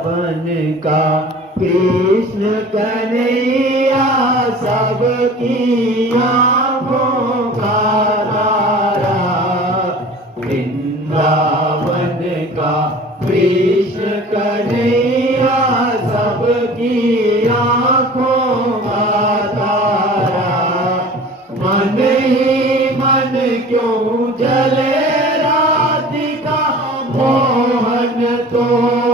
वृंदावन का कृष्ण कन्हैया सबकी आँखों का तारा। वृंदावन का कृष्ण कन्हैया सबकी आँखों का तारा। मन ही मन क्यों जले राधिका, मोहन तो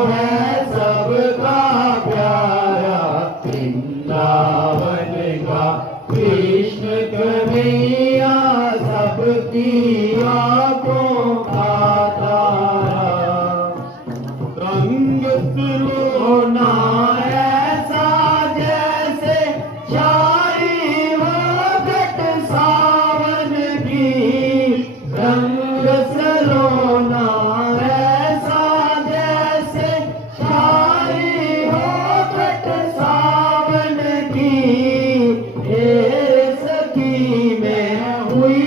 है सबका प्यारा। वृंदावन का कृष्ण कन्हैया सबकी आँखों का तारा। रंग सुलोना ऐसा जैसे छाई हो घट सावन की। रंग सलोना ऐसा जैसे छाई हो घट सावन की। हे सखी मैं हुई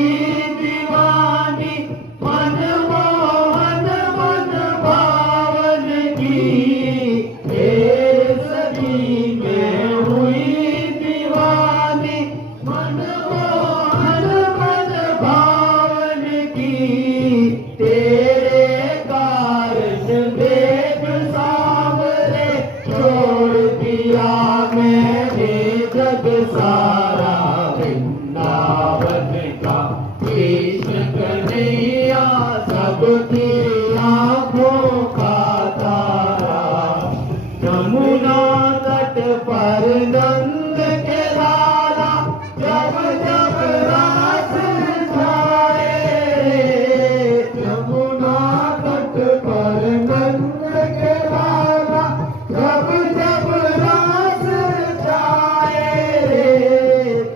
दीवानी, मन मोहन मन भावन की। हे सखी मैं हुई दीवानी, मन मोहन मन भावन की। तेरे कारण वेद सावरे, छोड़ दिया मैंने जग सारा। वृंदावन का कृष्ण कन्हैया सबकी आँखों का तारा। यमुना तट पर नंद के लाला, जब जब रास रचाए। यमुना तट पर नंद के लाला, जब जब रास रचाए।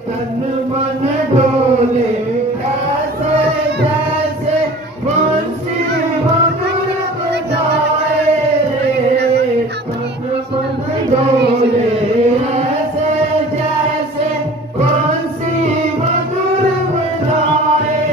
तन मन डोले ऐसे जैसे बंसी मधुर बजाए। तन मन डोले ऐसे जैसे बंसी मधुर बजाए।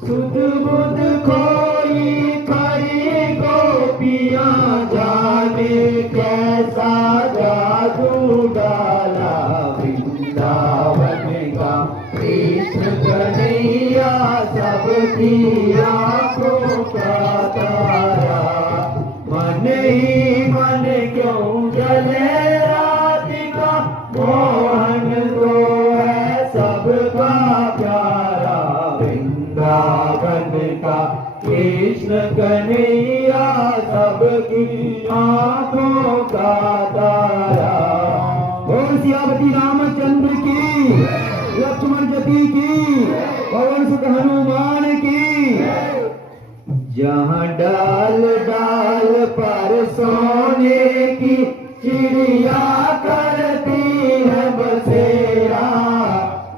सुध बुध खोई खरी गोपियाँ, जाने कैसा जादू डाला। वृंदावन का कृष्ण कन्हैया सबकी आँखों का तारा। मन ही मन क्यों जले राधिका, मोहन तो है सबका प्यारा। वृंदावन का कृष्ण कन्हैया सबकी आँखों का तारा। बोल सियावती रामचंद्र की, लक्ष्मण जी की, पवन सुत हनुमान की। जहाँ डाल डाल पर सोने की चिड़िया करती है बसेरा।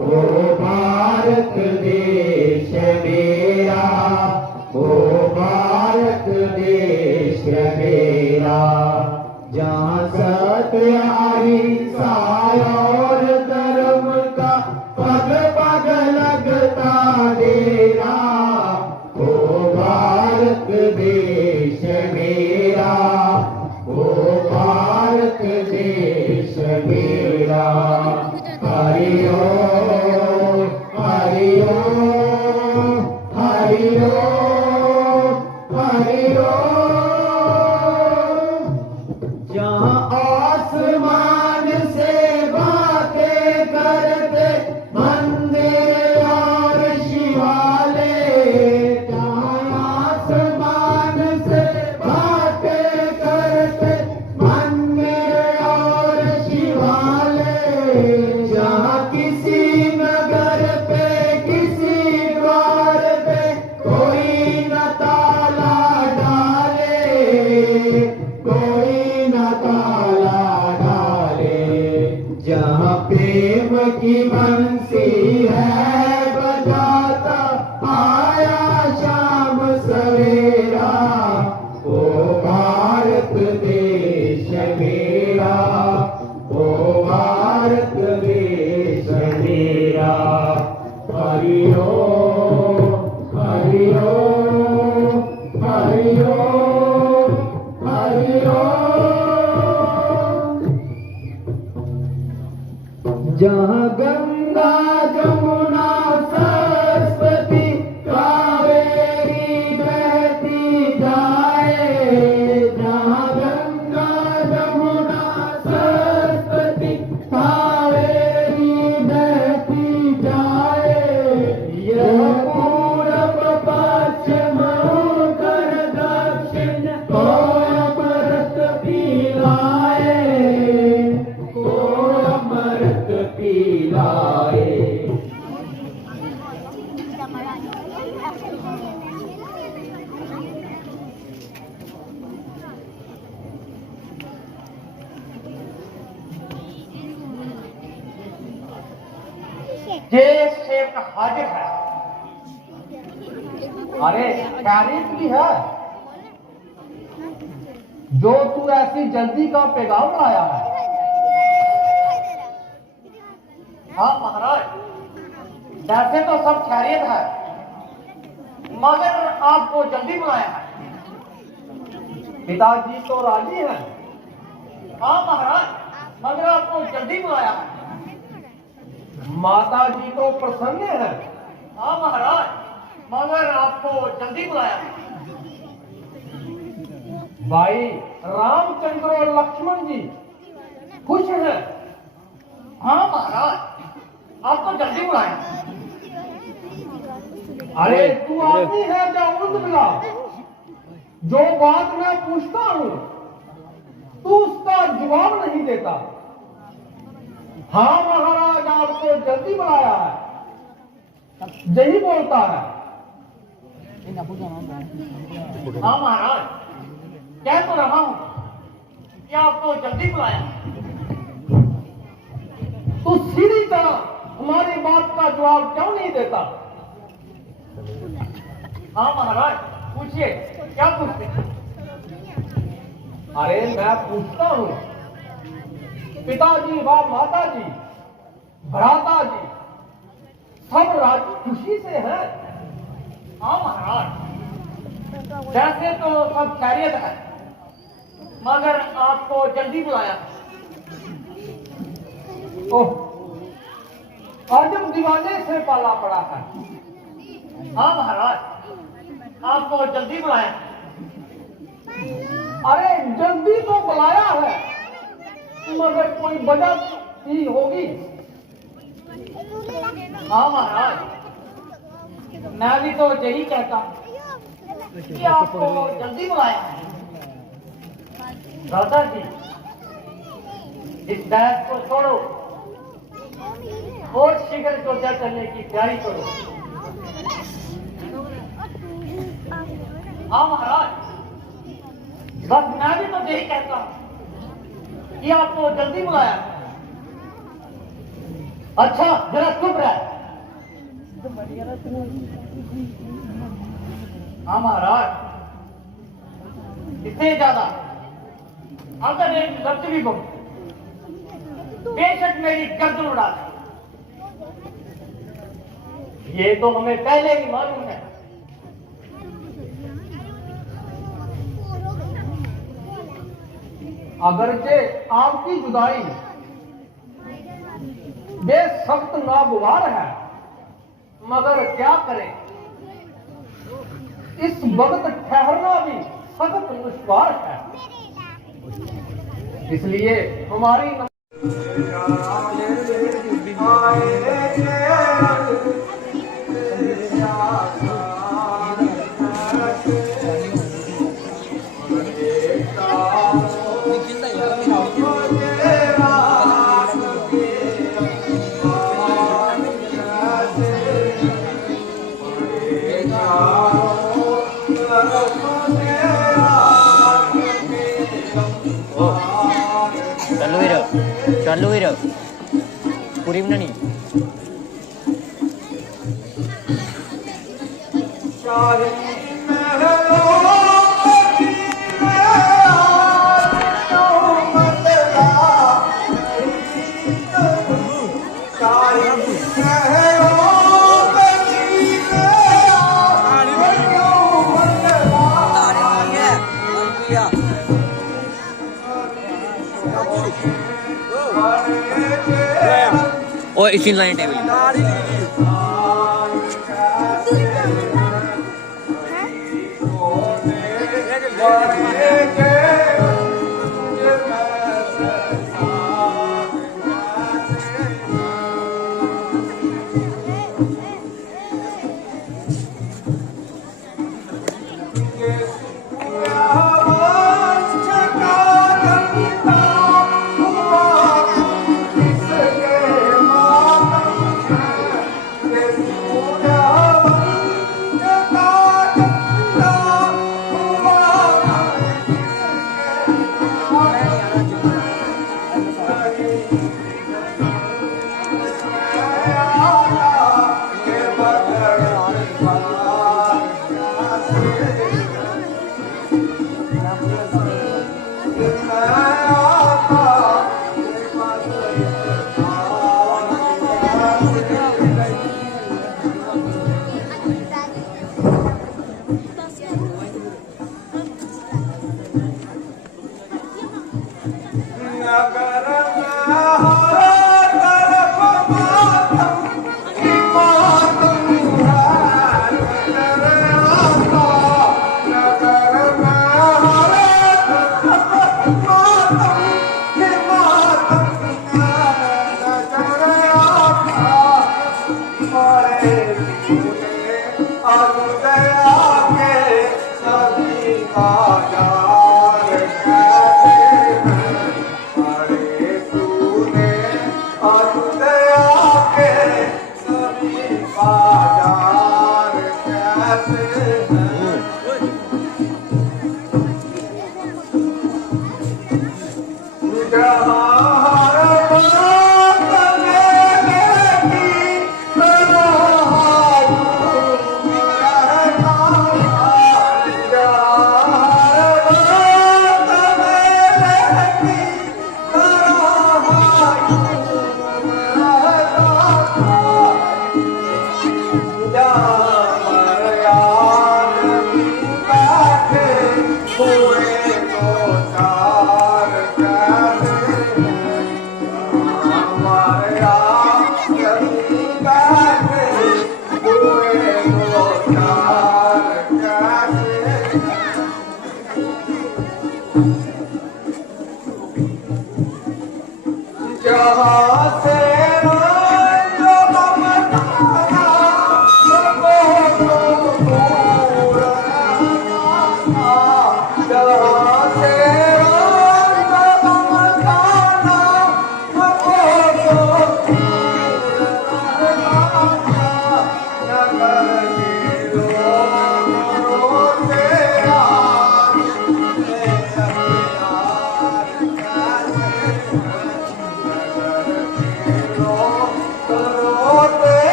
ओ भारत देश मेरा, ओ भारत देश मेरा। जहाँ सत्य अहिंसा और धर्म का पग पग लगता डेरा। ओ भारत देश मेरा, ओ भारत देश मेरा। हरि ओम हरि ओम हरि ओम हरि ओम। जहाँ आसमान जहाँ गंगा जमुना सरस्वती कावेरी बहती जाए, जहाँ गंगा जमुना सरस्वती कावेरी बहती जाए, यह पूरब पश्चिम उत्तर दक्षिण को अमृत पिलाए, को अमृत पिलाए। ये शेख हाजिर है। अरे तारीफ भी है जो तू ऐसी जल्दी का पैगाम लाया है। हाँ महाराज, वैसे तो सब खैरियत है, मगर आपको जल्दी बुलाया है। पिताजी तो राजी हैं। हाँ महाराज, मगर आपको जल्दी बुलाया है। माता जी तो प्रसन्न है। हाँ महाराज, मगर आपको जल्दी बुलाया है। भाई रामचंद्र और लक्ष्मण जी खुश हैं। हाँ महाराज, आपको जल्दी बुलाया। अरे तू आदमी है या उल्ट मिला? जो बात मैं पूछता हूं तू उसका जवाब नहीं देता। हाँ महाराज, आपको जल्दी बुलाया है, यही बोलता है। हाँ महाराज, कह तो रहा हूं कि आपको जल्दी बुलाया। तू सीधी तरह हमारी बात का जवाब क्यों नहीं देता? हाँ महाराज, पूछिए, क्या पूछते? अरे मैं पूछता हूं, पिताजी व माता जी, भ्राता जी सब राजी खुशी से हैं। हाँ महाराज, वैसे तो सब खैरियत है, मगर आपको जल्दी बुलाया। ओह, अर्जुन दीवाने से पाला पड़ा है। हाँ महाराज, आपको जल्दी बुलाया। अरे जल्दी तो बुलाया है, मगर कोई वजह ही होगी। हाँ महाराज, मैं भी तो यही कहता कि आपको जल्दी बुलाया। दादा जी, इस बहस को छोड़ो और शीघ्र चर्चा करने की तैयारी करो। हाँ महाराज, बस मैं भी तो यही कहता हूं कि आपको जल्दी बुलाया। अच्छा जरा चुप रहे। हाँ महाराज, इससे ज्यादा अगर एक लफ्ज भी बोल, बेशक मेरी गर्दन उड़ा दे। ये तो हमें पहले ही मालूम है। अगरचे आपकी जुदाई बेसख्त नागवार है, मगर क्या करें, इस वक्त ठहरना भी सख्त दुश्वार है। इसलिए हमारी Jangan lu itu, kurim na ni. और इसी लाइन टेबल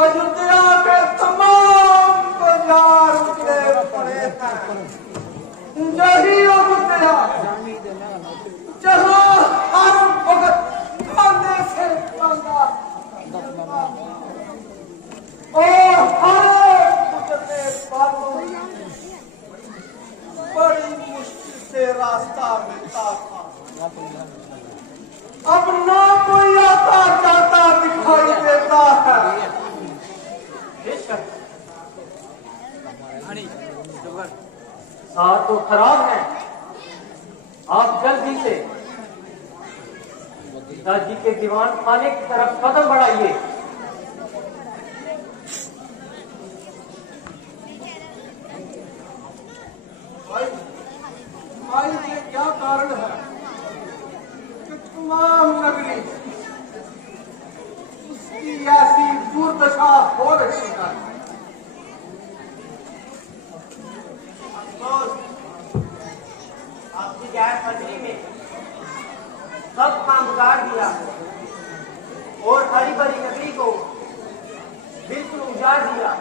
अयोध्या के तमाम बाजार उतरे पड़े हैं। यही अयोध्या जहाँ हर वक्त खाने से खाना और हर गुजरने वालों बड़ी मुश्किल से रास्ता मिलता था। अब ना कोई आता जाता दिखाई देता है। तो खराब है, आप जल्दी से पिताजी के दीवान खाने की तरफ कदम बढ़ाइए। भाई ये क्या कारण है कि तमाम नगरी उसकी ऐसी दुर्दशा हो रही है? आपकी गैर हाजिरी में सब काम बिगाड़ दिया और हरी भरी नगरी को बिल्कुल उजाड़ दिया।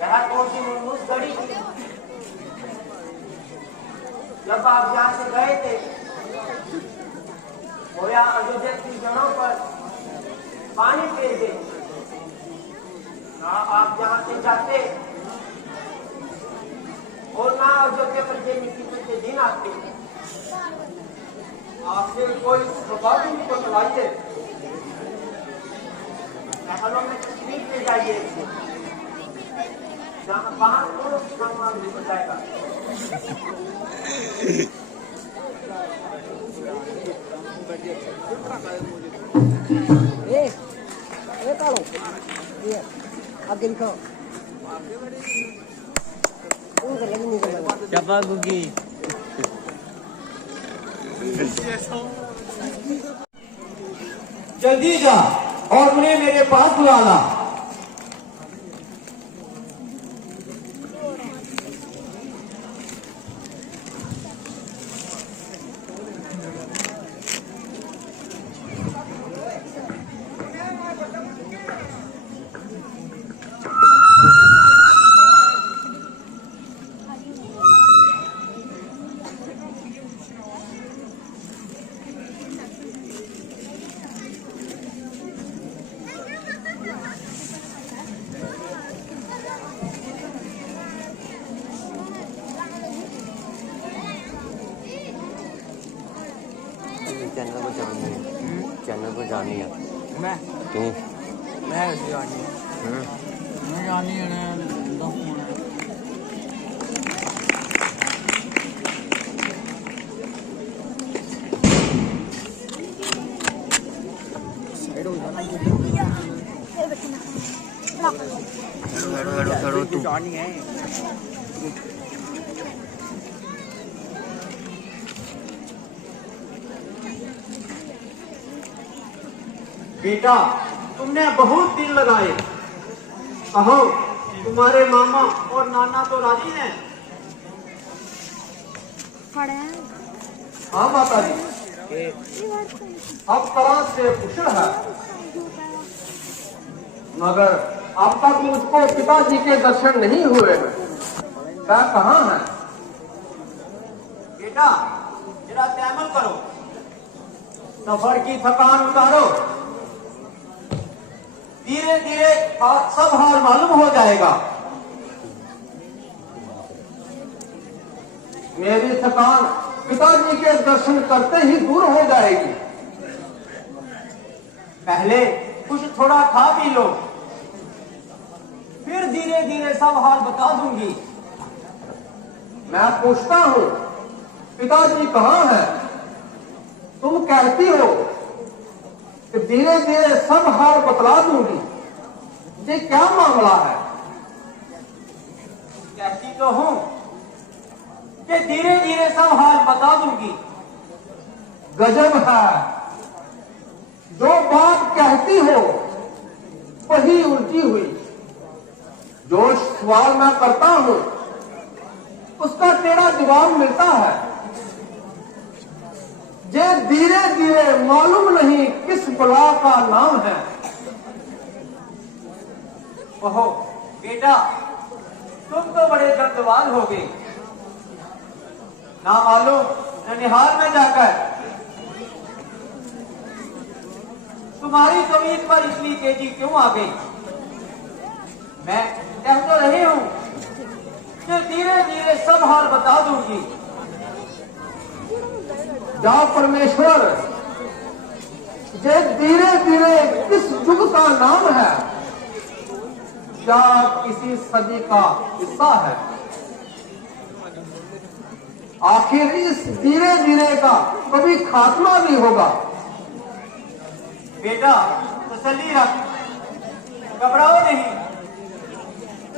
यह कौन सी मुमूस गड़ी थी? जब आप यहाँ से गए थे होया अयोध्या की जड़ों पर पानी फेर दे, ना आप यहाँ से जाते और ना अयोध्या पर ये मिट्टी के दिन आते। आखिर कोई प्रभावी को चलाइए, महलों में तस्वीर ले जाइए जहाँ बाहर को सम्मान निकल जाएगा। ये कालो ये आगे दिखाओ उनका लग नहीं कर चपा गुगी जल्दी जा और उन्हें मेरे पास बुला ला। चैनल को जानी है मैं तू मैं जानी मैं जानी है तू जानी है। बेटा तुमने बहुत दिन लगाए, कहो तुम्हारे मामा और नाना तो राजी हैं? हाँ माता जी, अब तरह से कुशल है, मगर अब तक मुझको पिताजी के दर्शन नहीं हुए हैं। क्या कहाँ है? बेटा जरा तैमल करो, सफर की थकान उतारो, धीरे धीरे सब हाल मालूम हो जाएगा। मेरी थकान पिताजी के दर्शन करते ही दूर हो जाएगी। पहले कुछ थोड़ा खा पी लो, फिर धीरे धीरे सब हाल बता दूंगी। मैं पूछता हूँ पिताजी कहाँ है? तुम कहती हो कि धीरे धीरे सब हाल बतला दूंगी। ये क्या मामला है? कहती तो हूं कि धीरे धीरे सब हाल बता दूंगी। गजब है, जो बात कहती हो वही उल्टी हुई। जो सवाल मैं करता हूं उसका तेरा जवाब मिलता है। ये धीरे धीरे मालूम नहीं किस बला का नाम है। ओहो बेटा, तुम तो बड़े जल्दबाज हो गए। ना मालूम ननिहाल में जाकर तुम्हारी जमीन पर इतनी तेजी क्यों आ गई? मैं कह तो रही हूं कि धीरे धीरे सब हाल बता दूंगी। जाओ परमेश्वर, ये धीरे धीरे किस युग का नाम है? क्या किसी सदी का हिस्सा है? आखिर इस धीरे धीरे का कभी खात्मा भी होगा। बेटा तसल्ली रख, घबराओ नहीं,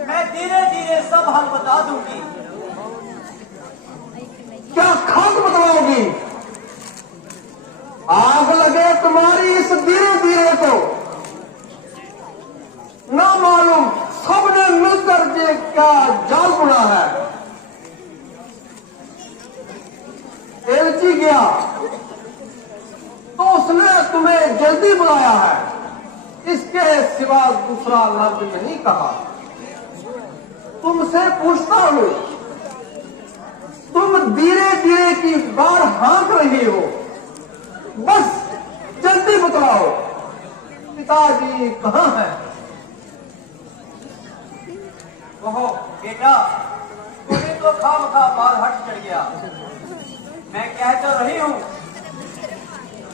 मैं धीरे धीरे सब हल बता दूंगी। क्या खाक बतलाओगी? आग लगे तुम्हारी इस धीरे धीरे को, ना मालूम सबने मिलकर ये क्या जाल बुना है। एलची गया तो उसने तुम्हें जल्दी बुलाया है, इसके सिवा दूसरा लफ्ज नहीं कहा। तुमसे पूछता हूं, तुम धीरे धीरे की बार हाँक रही हो, बस जल्दी बतलाओ पिताजी कहाँ हैं? कहो बेटा, तुम्हें तो खामखा बाल हट चढ़ गया। मैं कह तो रही हूं।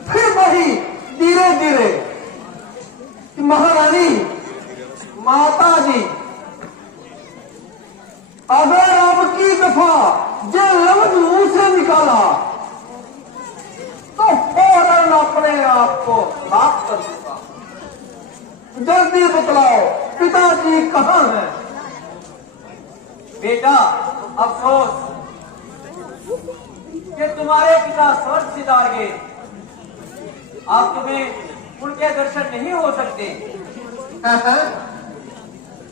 फिर वही धीरे धीरे कि महारानी, माता जी, अगर अब की दफा जो लफ्ज मुंह से निकाला तो फौरन अपने आप को साफ कर दूंगा। जल्दी बतलाओ पिताजी कहाँ हैं? बेटा अफसोस कि तुम्हारे पिता स्वर्ग सिधार गए, आप तुम्हें उनके दर्शन नहीं हो सकते।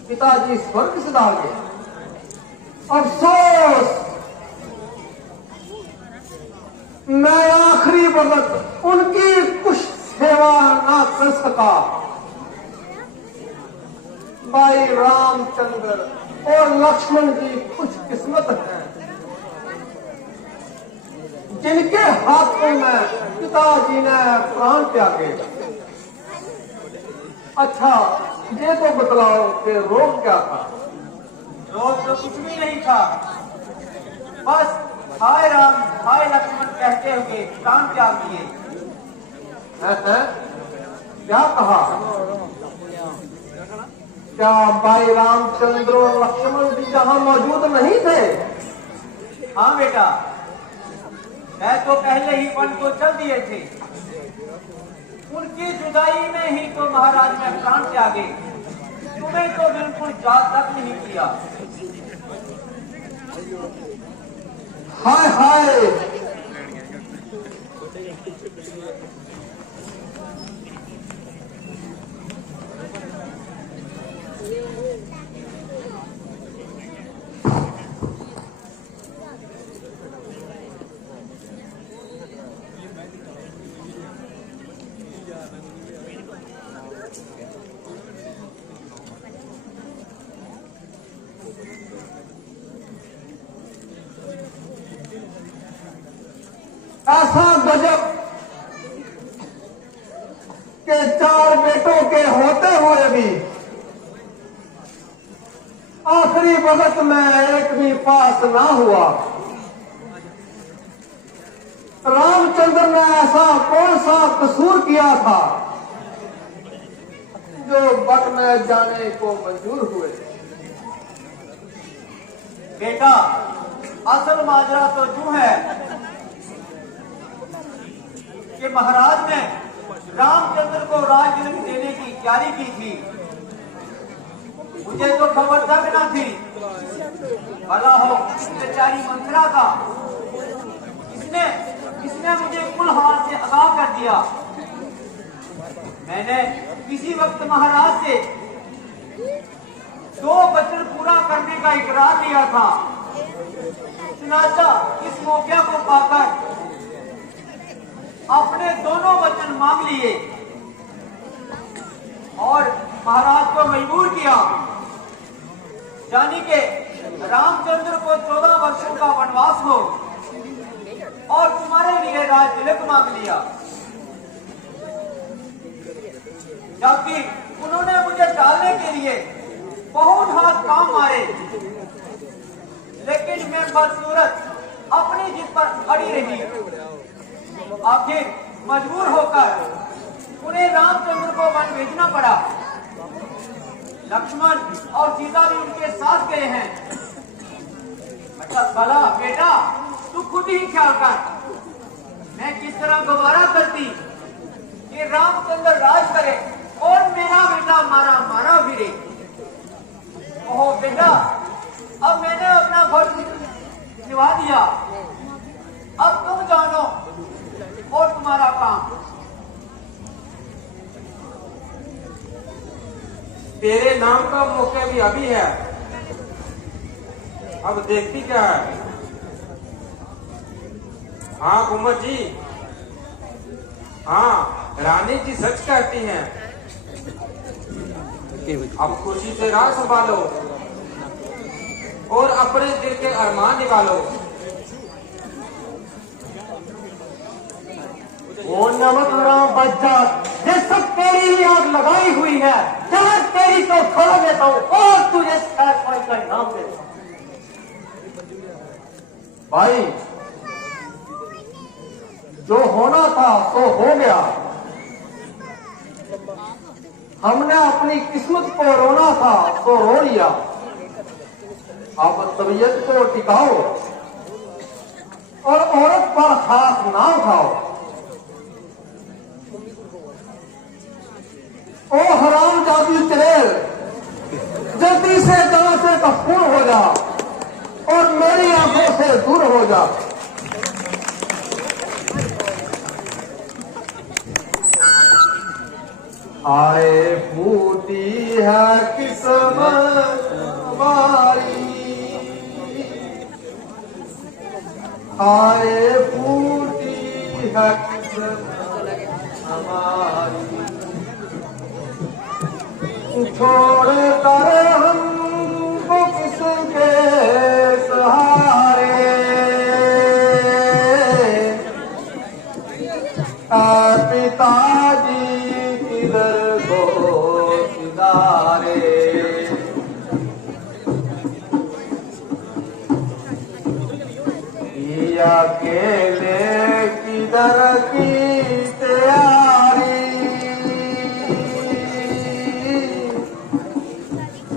पिताजी स्वर्ग सिधार गए, अफसोस मैं आखिरी वक्त उनकी कुछ सेवा ना कर सका। भाई रामचंद्र और लक्ष्मण जी कुछ किस्मत हैं जिनके हाथों में पिताजी ने प्राण त्यागे। अच्छा ये तो बतलाओ कि रोग क्या था? रोग तो कुछ भी नहीं था, बस हाय राम हाय लक्ष्मण कहते हुए प्राण त्याग दिए। क्या कहा? क्या भाई रामचंद्र और लक्ष्मण जी जहां मौजूद नहीं थे? हाँ बेटा, मैं तो पहले ही वन को चल दिए थे। उनकी जुदाई में ही तो महाराज ने प्राण त्यागे, तुम्हें तो बिल्कुल याद तक नहीं किया। हाय हाय, ऐसा गजब के 4 बेटों के होते हुए भी आखिरी वक्त में एक भी पास ना हुआ। रामचंद्र ने ऐसा कौन सा कसूर किया था जो वन में जाने को मंजूर हुए? बेटा असल माजरा तो यूं है कि महाराज ने रामचंद्र को राज तिलक देने की तैयारी की थी। मुझे तो खबर तक न थी। भला हो बेचारी मंत्रा का, इसने मुझे कुल हाल से आगाह कर दिया। मैंने किसी वक्त महाराज से 2 वचन पूरा करने का इकरार लिया था। चुनाचा इस मौके को पाकर अपने दोनों वचन मांग लिए और महाराज को मजबूर किया, यानी कि रामचंद्र को 14 वर्षों का वनवास हो और तुम्हारे लिए राज तिलक मांग लिया। जबकि उन्होंने मुझे टालने के लिए बहुत हाथ काम मारे, लेकिन मैं बदसूरत अपनी जिद पर अड़ी रही। आखिर मजबूर होकर उन्हें रामचंद्र को वन भेजना पड़ा। लक्ष्मण और सीता भी उनके साथ गए हैं। अच्छा भला बेटा तू खुद ही ख्याल कर, मैं किस तरह गवारा करती कि रामचंद्र राज करे और मेरा बेटा मारा मारा फिरे। ओहो बेटा, अब मैंने अपना फर्ज निभा दिया, अब तुम जानो और तुम्हारा काम। तेरे नाम का मौका भी अभी है, अब देखती क्या है। हाँ कुंवर जी, हाँ रानी जी सच कहती हैं। अब खुशी से राह संभालो और अपने दिल के अरमान निकालो। वो नमक बच्चा ये सब तेरी ही आग लगाई हुई है। चल तेरी तो छोड़ देता हूँ और तुझे सैक्रिफाइस का इनाम देता हूँ। भाई, जो होना था सो हो गया। हमने अपनी किस्मत को रोना था तो रो लिया। अब तबीयत को टिकाओ और औरत पर हाथ ना उठाओ। ओ हराम जादू चलेल, जल्दी से जहां से कपूर हो जा और मेरी आंखों से दूर हो जा। आए फूटी है किस्मत हमारी, आए फूटी है किस्मत हमारी। छोड़ कर हमको किसके सहारे, पिताजी किधर को किनारे। अकेले किधर की तैयारी,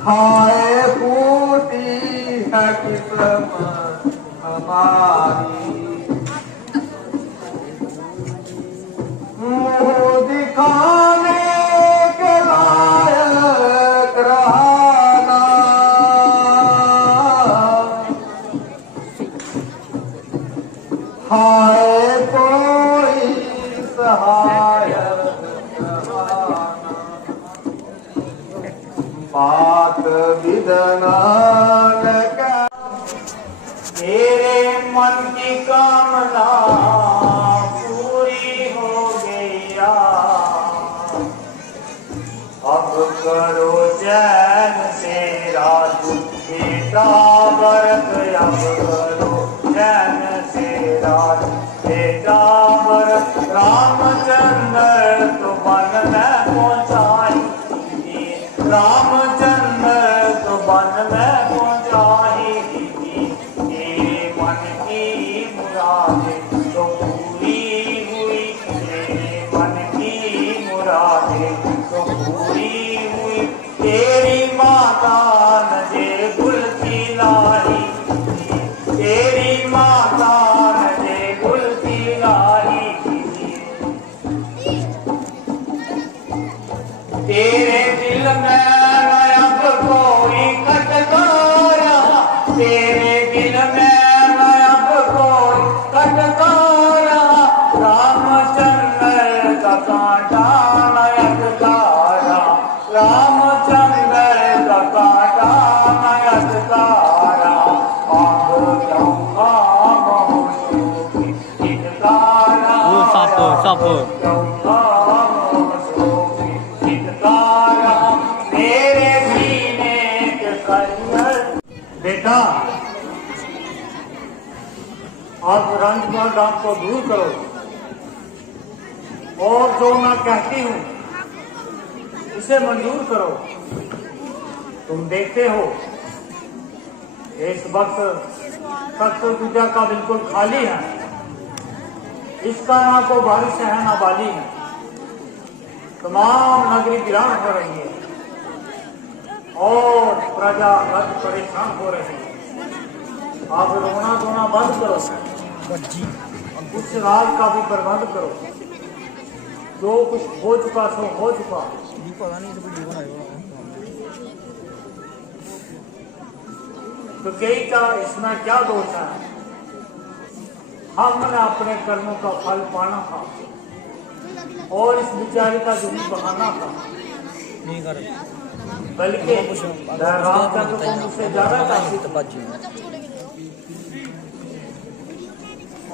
हाय फूटी है किस्मत हमारी। मुंह दिखाने के लायक रहा, हाय कोई सहायक बात विदना लगा। मेरे मन की कामना पूरी हो गया, अब करो चैन से रात बेटा बरत। अब करो चैन से रात बेटा बरत। रामचंद्र तो वन में पहुंचाई, रामचंद्र तो वन में पहुंचाई। तेरे मन की मुरादें तो पूरी हुई, तेरे मन की मुरादें तो पूरी हुई। तेरी माता नजे गुल की लाई, तेरी माता नजे गुल की लाई। तेरे दिल में अब कोई खटकारा, तेरे दिल में अब कोई खटकारा। रामचंद्र का कांटा नयक तारा, रामचंद्र का कांटा नयक तारा। अब जाऊंगा महोत्सव चितकारा, जाऊंगा मेरे जीने के कन्नड़। बेटा, आप रंग और डाक को दूर करो और जो मैं कहती हूँ उसे मंजूर करो। तुम देखते हो इस वक्त तख्त पूजा का बिल्कुल खाली है, इसका ना को बारिश है ना बाली है। तमाम नगरी वीरान हो रही है और प्रजा रज परेशान हो रही है। आप रोना धोना बंद करो, उस राज का भी प्रबंध करो। जो कुछ हो चुका सो हो चुका। पता नहीं इस वीडियो बनाएगा तो कई का इसमें क्या दोष है? हमने अपने कर्मों का फल पाना था और इस बेचारे का जो बहाना था नहीं कर बल्कि रामचंद्र को मुझसे ज्यादा चाहिए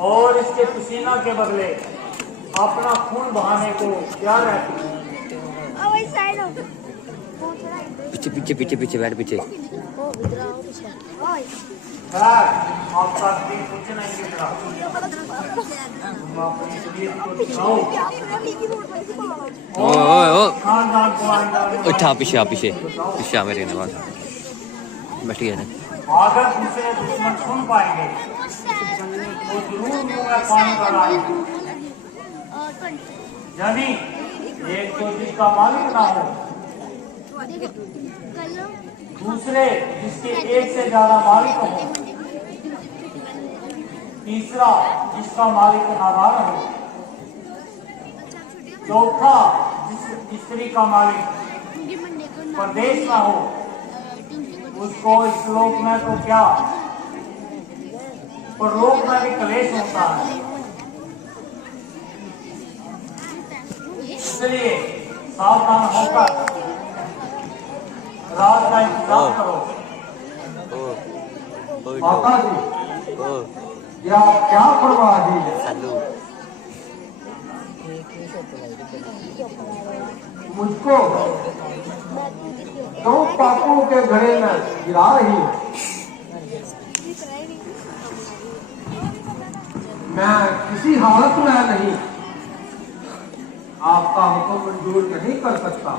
और इसके पसीना के बदले अपना खून बहाने को क्या रहती है। पीछे पीछे पीछे पीछे बैठ पीछे। खैर आपका दिन कुछ नहीं बिगड़ा। तुम अपने शरीर को दिखाओ ओ ओ ओ खानदान को आईना उठा पीछे आ पीछे पीछे आ मेरे नवाज बैठ गया ना। अगर दूसरे दुश्मन सुन पाएंगे तो जरूर मुंह में पानी का डालेंगे। यानी एक तो जिसका मालिक ना हो, दूसरे जिसके एक से ज्यादा मालिक हो, तीसरा जिसका मालिक नादान हो, चौथा जिस स्त्री का मालिक परदेश ना हो, उसको इस लोक में तो क्या परलोक में भी कलेश होता है। इसलिए सावधान होकर रात का इंतजाम करो। माता जी या क्या फरमा दी है? मुझको दो पापों के घड़े में गिरा रही है। मैं किसी हालत में नहीं आपका हुक्म मंजूर नहीं कर सकता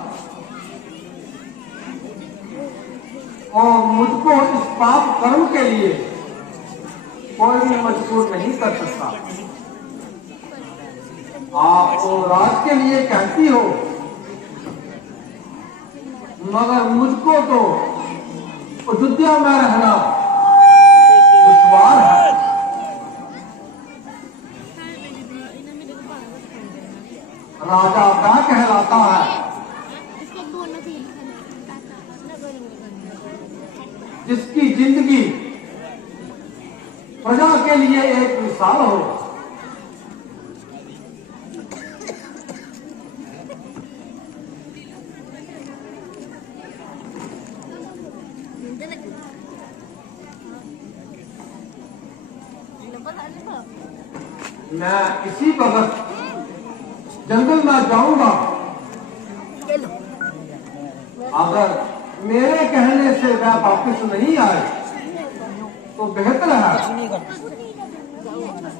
और मुझको इस पाप कर्म के लिए कोई भी मजबूर नहीं कर सकता। आप तो राज के लिए कहती हो, मगर मुझको तो अयोध्या में रहना दुश्वार है। राजा क्या कहलाता है? जिसकी जिंदगी प्रजा के लिए एक मिसाल हो। मैं इसी वक्त जंगल में जाऊंगा। अगर मेरे कहने से वह वापिस नहीं आए तो बेहतर है,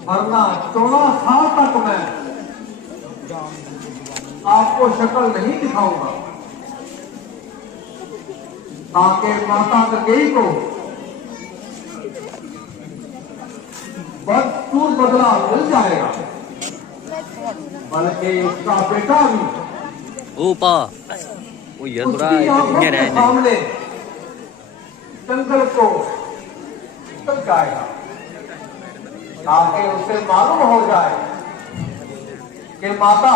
वरना 14 साल तक मैं आपको शक्ल नहीं दिखाऊंगा, ताकि माता ककेई को बदसूर बदला मिल जाएगा, बल्कि उसका बेटा भी ओपा वो ये थोड़ा उसकी आंखों इधर के है सामने जंगल को तक जाएगा, ताकि उसे मालूम हो जाए कि माता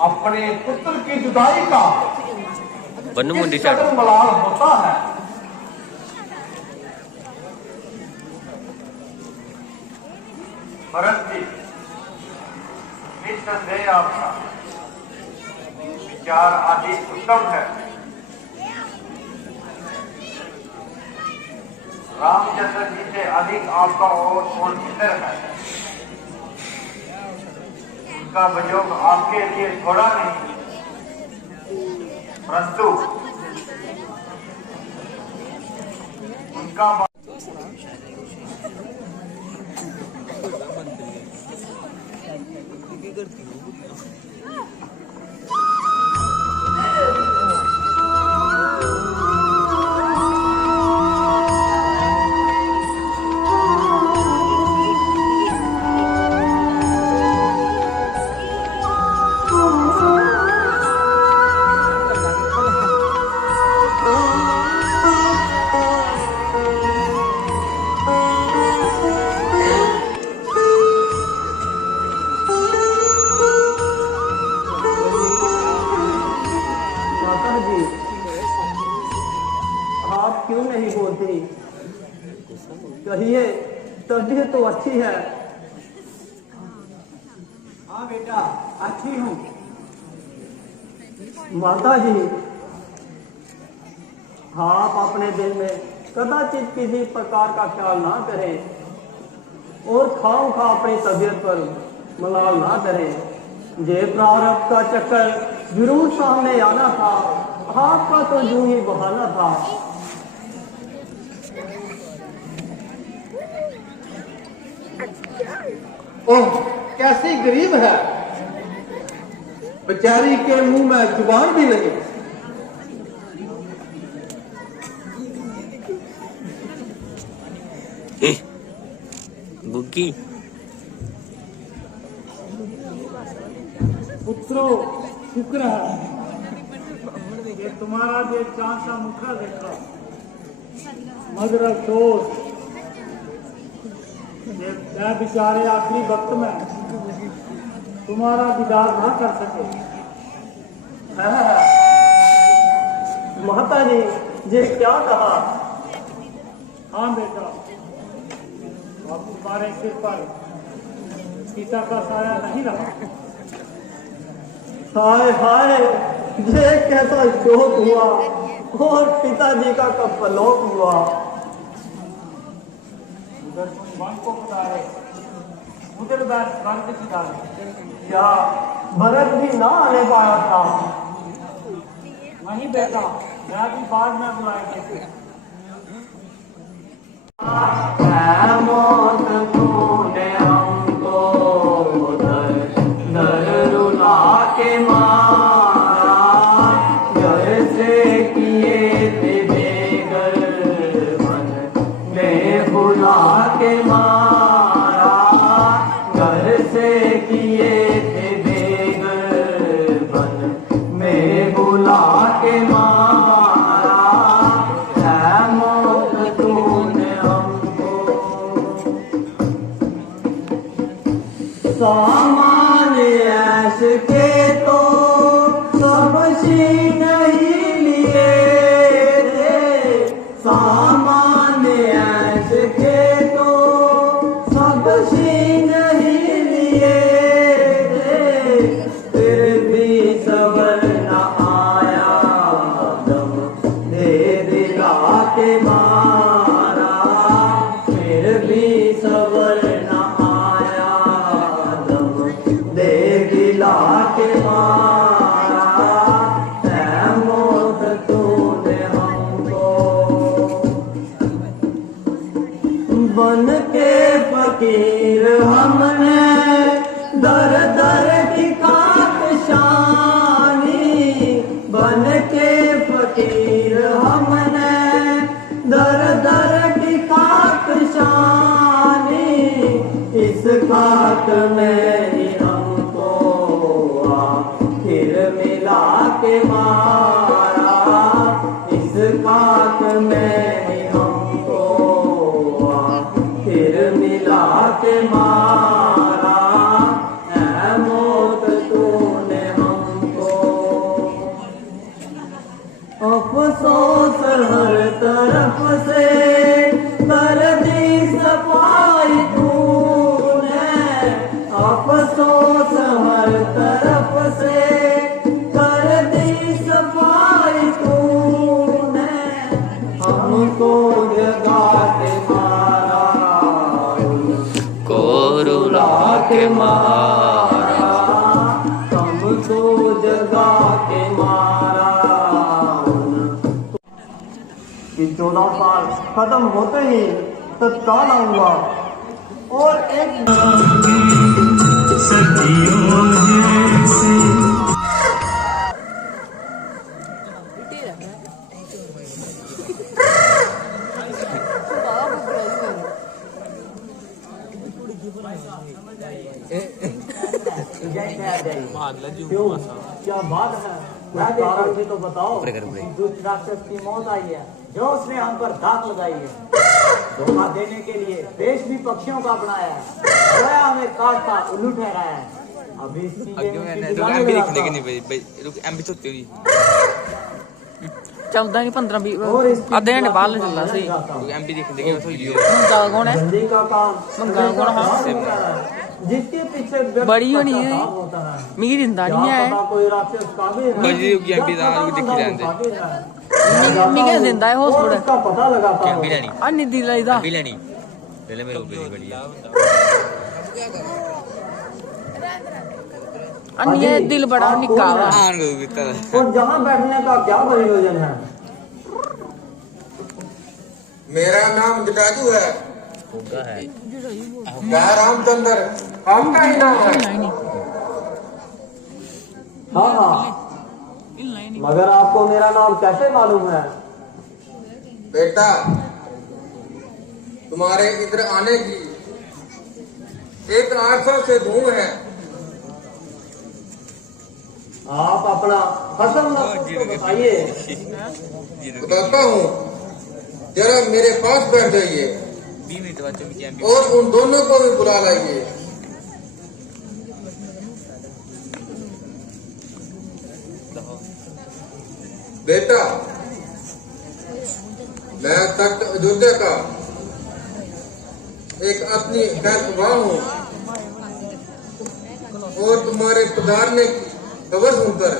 अपने पुत्र की जुदाई का बनमुंडी किस साइड कदर मलाल होता है। भरत जी, निस्संदेह आपका विचार आदि उत्तम है। रामचंद्र जी से अधिक आपका और किधर है? उनका वियोग आपके लिए थोड़ा नहीं, परंतु उनका कहिए, तबीयत तो अच्छी है। हाँ बेटा, अच्छी हूँ। माता जी, आप अपने दिल में कदाचित किसी प्रकार का ख्याल ना करें और खाम खा अपनी तबीयत पर मलाल ना करें। ये प्रारब्ध का चक्कर जरूर सामने आना था, आपका तो यूं ही बहाना था। ओह, कैसी गरीब है, बेचारी के मुंह में जुबान भी नहीं। बुग्गी पुत्रो शुक्र है ये तुम्हारा जो चांद का मुखा देखा, मगर अफसोस ये मैं बेचारे आखिरी वक्त में तुम्हारा दीदार ना कर सके। माता जी, ये क्या कहा? हाँ बेटा, अब तुम्हारे सिर पर पिता का साया नहीं रहा। हाय हाय, ये कैसा शोक हुआ और पिताजी का कब पलोक हुआ। उधर तुम वन को पुकारे, उधर बैठ वन की डाले। क्या भरत भी ना आने पाया था? नहीं बेटा, मैं भी बाद में बुलाएंगे। मौत तूने हमको दर दर रुला के मारा, घर से किए थे बेघर मन में बुला के मारा, घर से किए थे बेघर मन में बुला के मारा। मौत तूने सामान ऐश के तो सब छीन ही लिए थे, सामान ऐश के तो सब छीन ही लिए थे, फिर भी सबर न आया दम दे दिला के मारा, फिर भी सबर दे दिला के मारा। है मौत तूने हमको बन के फकीर हमने दर दर की काकशानी, बन के फकीर हमने दर दर की काकशानी, इस खाक में ही हमको फिर मिला के मारा, इस खाक में ही हमको फिर मिला के मारा। ऐ मौत तूने हमको अफसोस हर तरफ से कर दी सफाई तूने, अफसोस हर तरफ से कर दी सफाई तूने, हमको जगा के मारा, को रुला के मारा, हमको जगा के मारा। कि 14 साल खत्म होते ही तत्काल आऊंगा और एक सदियों जैसे क्यों, क्या बात है? कारण भी तो बताओ। दुष्ट राक्षस की मौत आई है जो उसने हम पर दाग लगाई है। धोखा देने के लिए देश भी पक्षियों का बनाया है, गोया हमें काटता उल्लू ठहराया है। अभी इसकी नहीं भाई रुक एम भी चलदा नहीं 15-20 आधे घंटे बाद चलना सही एमपी देखने मंगा कौन है जल्दी का काम मंगा कौन हाँ जिसके पीछे बड़ी होनी है मिगी दिंदा नहीं है कोई राक्षस का भी है बड़ी होगी एमपी दा दिखी रहंदे मिगी दिंदा है हॉस्पिटल इसका पता लगाता हूं एमपी लेनी अन्नी दिला इदा एमपी लेनी पहले मेरे ऊपर ही बड़ी है अन्नी ये दिल बड़ा निक्का वा आन को कितना तो जहां बैठने का क्या प्रयोजन है मेरा नाम जटाजू है होगा है क्या रामचंद्र आपका ही नाम है हाँ हाँ मगर आपको मेरा नाम कैसे मालूम है बेटा तुम्हारे इधर आने की एक 800 से धूम है। आप अपना फसल बताइए बताता हूँ, जरा मेरे पास बैठ जाइए 20 मिनट बाद चुम की एमपी और उन दोनों को भी बुला लाइए। बेटा, मैं तख्त अयोध्या का एक अपनी हुआ हूँ और तुम्हारे पधारने की खबर सुनकर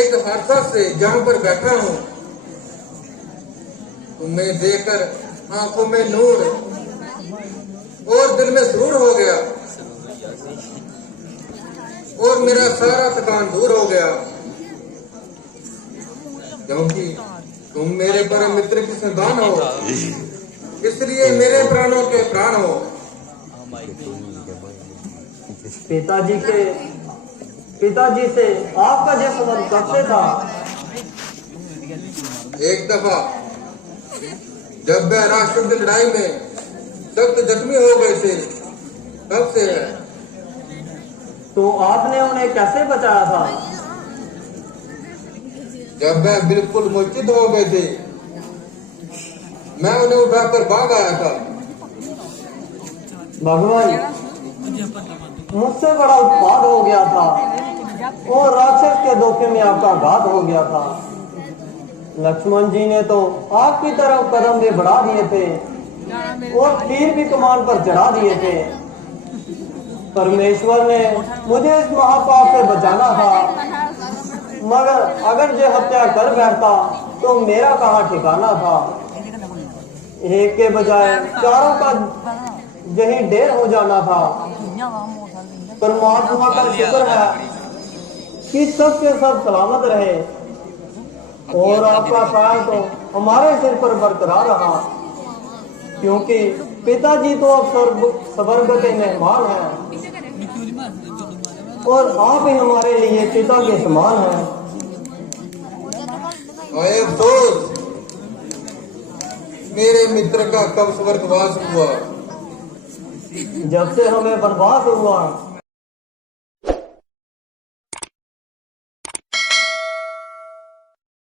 एक हादसा से जहाँ पर बैठा हूँ तुम्हें देखकर आंखों में नूर और दिल में सुरूर हो गया और मेरा सारा थकान दूर हो गया, क्योंकि तुम मेरे परम मित्र की संतान हो, इसलिए मेरे प्राणों के प्राण हो। पिताजी से आपका जो संबंध कब से था? एक दफा जब वह राष्ट्रपति लड़ाई में सख्त जख्मी हो गए थे, तब से है। तो आपने उन्हें कैसे बचाया था? जब वह बिल्कुल मूर्छित हो गए थे, मैं उन्हें उठाकर भाग आया था। भगवान, मुझसे बड़ा उत्पाद हो गया था और राक्षस के धोखे में आपका घात हो गया था। लक्ष्मण जी ने तो आपकी तरफ कदम भी बढ़ा दिए थे और तीर भी कमान पर चढ़ा दिए थे। परमेश्वर ने मुझे इस महापाप से बचाना था, मगर अगर जो हत्या कर बैठता तो मेरा कहाँ ठिकाना था। एक के बजाय चारों का यही ढेर हो जाना था। परमात्मा का शुक्र है कि सबके सब सलामत रहे और आपका साया तो हमारे सिर पर बरकरार रहा, क्योंकि पिताजी तो अब स्वर्ग के मेहमान हैं और आप ही हमारे लिए पिता के समान हैं। अफसोस, मेरे मित्र का कब स्वर्गवास हुआ। जब से हमें वनवास हुआ